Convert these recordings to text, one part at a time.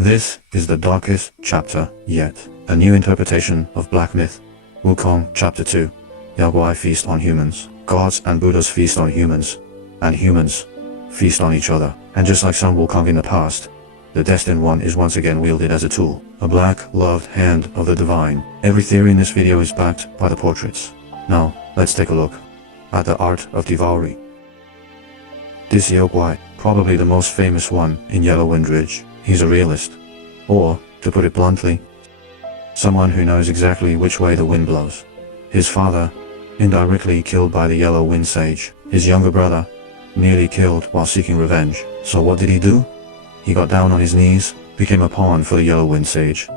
This is the darkest chapter yet. A new interpretation of Black Myth. Wukong Chapter 2. Yaguai feast on humans. Gods and Buddhas feast on humans. And humans feast on each other. And just like some Wukong in the past, the Destined One is once again wielded as a tool. A black, loved hand of the divine. Every theory in this video is backed by the portraits. Now, let's take a look at the art of devouring. This Yaguai, probably the most famous one in Yellow Wind Ridge. He's a realist. Or, to put it bluntly, someone who knows exactly which way the wind blows. His father, indirectly killed by the Yellow Wind Sage. His younger brother, nearly killed while seeking revenge. So what did he do? He got down on his knees, became a pawn for the Yellow Wind Sage.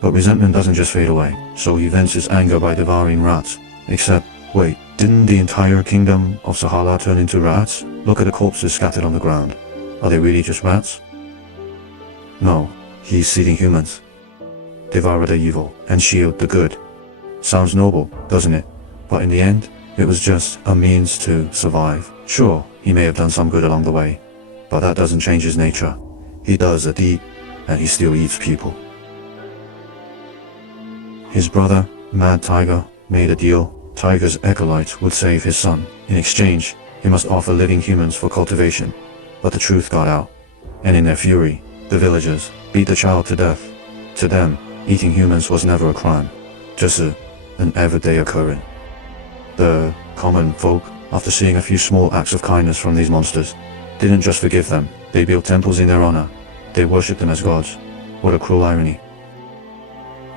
But resentment doesn't just fade away, so he vents his anger by devouring rats. Except, wait, didn't the entire kingdom of Sahala turn into rats? Look at the corpses scattered on the ground. Are they really just rats? No, he's eating humans. Devour the evil and shield the good. Sounds noble, doesn't it? But in the end, it was just a means to survive. Sure, he may have done some good along the way, but that doesn't change his nature. He does a deed, and he still eats people. His brother, Mad Tiger, made a deal. Tiger's acolyte would save his son. In exchange, he must offer living humans for cultivation. But the truth got out, and in their fury, the villagers beat the child to death. To them, eating humans was never a crime, just an everyday occurrence. The common folk, after seeing a few small acts of kindness from these monsters, didn't just forgive them, they built temples in their honor. They worshipped them as gods. What a cruel irony.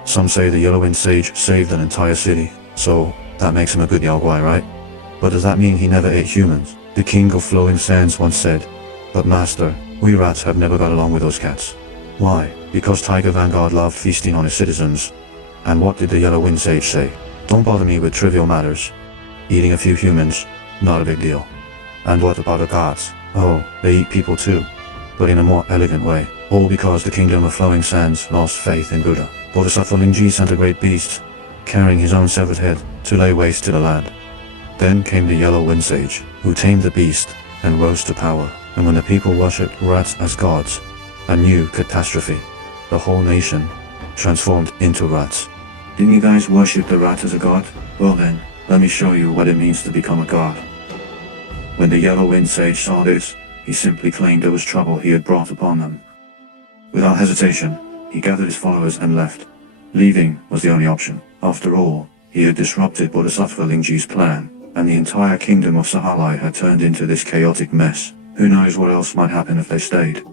Some say the Yellow Wind Sage saved an entire city, so that makes him a good Yaguai, right? But does that mean he never ate humans? The king of flowing sands once said, "But master, we rats have never got along with those cats." Why? Because Tiger Vanguard loved feasting on his citizens. And what did the Yellow Wind Sage say? Don't bother me with trivial matters. Eating a few humans, not a big deal. And what about the gods? Oh, they eat people too, but in a more elegant way. All because the kingdom of flowing sands lost faith in Buddha. Bodhisattva Lingji sent a great beast, carrying his own severed head, to lay waste to the land. Then came the Yellow Wind Sage, who tamed the beast and rose to power. And when the people worshipped rats as gods, a new catastrophe. The whole nation transformed into rats. Didn't you guys worship the rat as a god? Well then, let me show you what it means to become a god. When the Yellow Wind Sage saw this, he simply claimed it was trouble he had brought upon them. Without hesitation, he gathered his followers and left. Leaving was the only option. After all, he had disrupted Bodhisattva Lingji's plan, and the entire kingdom of Sahalai had turned into this chaotic mess. Who knows what else might happen if they stayed?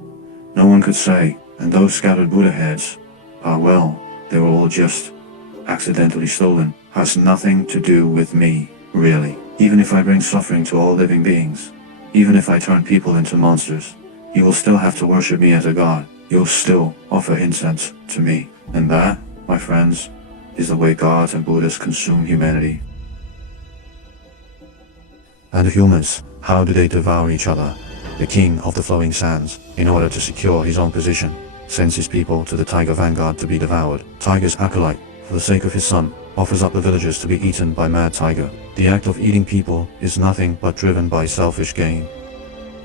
No one could say, and those scattered Buddha heads, well, they were all just accidentally stolen. Has nothing to do with me, really. Even if I bring suffering to all living beings, even if I turn people into monsters, you will still have to worship me as a god. You'll still offer incense to me. And that, my friends, is the way gods and Buddhas consume humanity. And the humans, how do they devour each other? The king of the flowing sands, in order to secure his own position, sends his people to the Tiger Vanguard to be devoured. Tiger's acolyte, for the sake of his son, offers up the villagers to be eaten by Mad Tiger. The act of eating people is nothing but driven by selfish gain.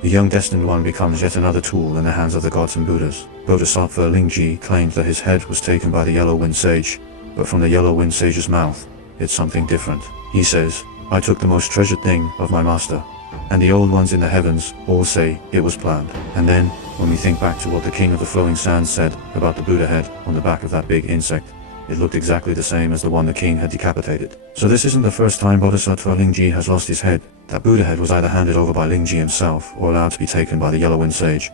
The young Destined One becomes yet another tool in the hands of the gods and Buddhas. Bodhisattva Lingji claimed that his head was taken by the Yellow Wind Sage, but from the Yellow Wind Sage's mouth, it's something different. He says, "I took the most treasured thing of my master." And the old ones in the heavens all say it was planned. And then, when we think back to what the king of the flowing sands said about the Buddha head on the back of that big insect, it looked exactly the same as the one the king had decapitated. So this isn't the first time Bodhisattva Lingji has lost his head. That Buddha head was either handed over by Lingji himself or allowed to be taken by the Yellow Wind Sage.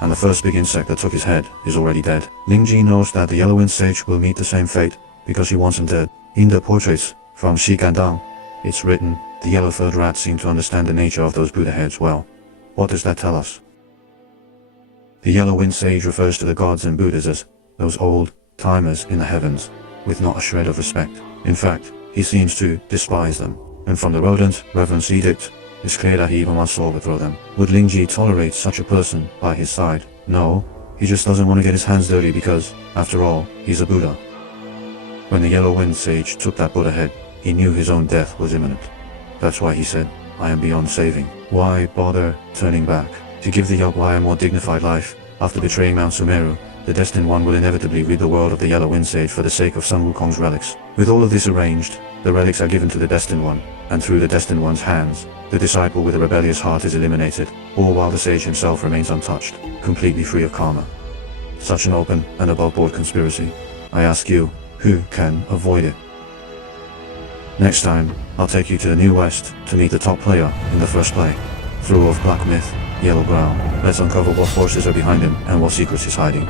And the first big insect that took his head is already dead. Lingji knows that the Yellow Wind Sage will meet the same fate because he wants him dead. In the portraits from Shigandang, it's written, the yellow-furred rats seem to understand the nature of those Buddha heads well. What does that tell us? The Yellow Wind Sage refers to the gods and Buddhas as those old timers in the heavens, with not a shred of respect. In fact, he seems to despise them. And from the rodent reverence edict, it's clear that he even wants to overthrow them. Would Lingji tolerate such a person by his side? No, he just doesn't want to get his hands dirty because, after all, he's a Buddha. When the Yellow Wind Sage took that Buddha head, he knew his own death was imminent. That's why he said, "I am beyond saving." Why bother turning back? To give the Yaguai a more dignified life, after betraying Mount Sumeru, the Destined One will inevitably rid the world of the Yellow Wind Sage for the sake of some Wukong's relics. With all of this arranged, the relics are given to the Destined One, and through the Destined One's hands, the disciple with a rebellious heart is eliminated, all while the sage himself remains untouched, completely free of karma. Such an open and above-board conspiracy. I ask you, who can avoid it? Next time, I'll take you to the New West to meet the top player in the first play. Through of Black Myth, Yellow Ground. Let's uncover what forces are behind him and what secrets he's hiding.